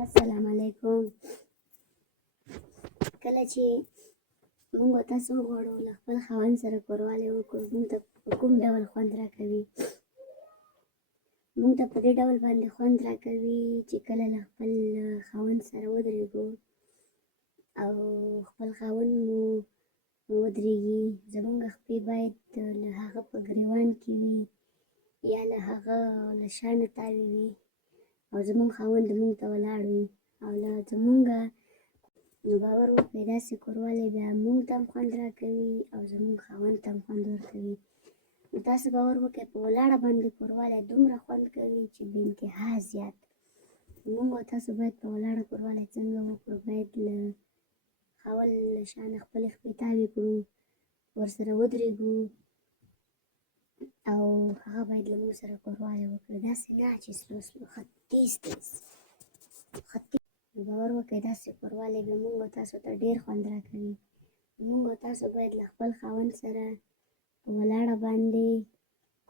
السلام علیکم. کله چې موږ تاسو وغواړو له خپل خاوند سره کوروالی وکړو، موږ ته په کوم ډول خوند راکوي؟ موږ ته په دې ډول باندې خوند راکوي چې کله له خپل خاوند سره ودرېږو او خپل خاوند مو ودرېږي، زموږ خپې باید له هغه په ګریوان کې وي یا له هغه له شا نه تاوې وي او زموږ خاوند موږ ته ولاړ وي او له زموږه نو باور وکړئ داسې کوروالی بیا موږ ته هم خوند راکوي او زموږ خاوند ته هم خوند ورکوي. نو تاسو باور وکړئ په ولاړه باندې کوروالی دومره خوند کوي چې بې انتها زیات. موږ او تاسو باید په ولاړه کوروالی څنګه وکړو؟ باید له خاوند له شا نه خپلې خپې تاوې کړو، ورسره ودرېږو او هغه باید له موږ سره کوروالی وکړي، داسې نه چې سلو سلو ښه تیز نو باور وکړئ داسې کوروالی به موږ او تاسو ته ډېر خوند راکوي. موږ او تاسو باید له خپل خاوند سره په ولاړه باندې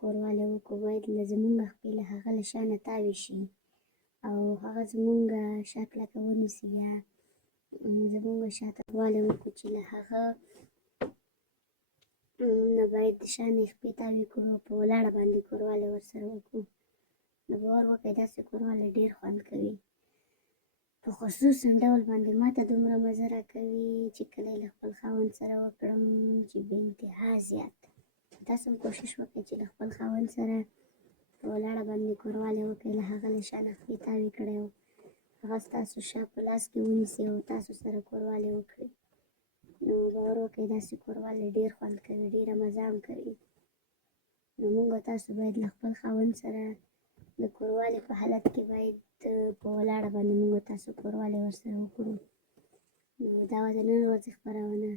کوروالی وکړو، باید له زموږ خپې له هغه له شا نه تاوې شي او هغه زموږ شا کلکه ونیسي یا زموږ شاته کوروالی وکړو چې له هغه نه باید د شا نه یې خپې تاوې کړو، په ولاړه باندې کوروالی ورسره وکړو. نو باور وکړئ داسې کوروالی ډېر خوند کوي. په خصوصي ډول باندې ماته دومره مزه راکوي چې کله یې له خپل خاوند سره وکړم چې بې انتها زیات. تاسو هم کوشش وکړئ چې له خپل خاوند سره په ولاړه باندې کوروالی وکړئ، له هغه له شا نه خپې تاوې کړئ او هغه ستاسو شا په لاس کې ونیسي او تاسو سره کوروالی وکړئ. نو باور وکړئ داسې کوروالی ډېر خوند کوي، ډېره مزه هم کوي. نو موږ او تاسو باید له خپل خاوند سره د کوروالي په حالت کې باید په ولاړه باندې موږ تاسو کوروالی ورسره وکړو. نو دا وه د نن ورځې خپرونه.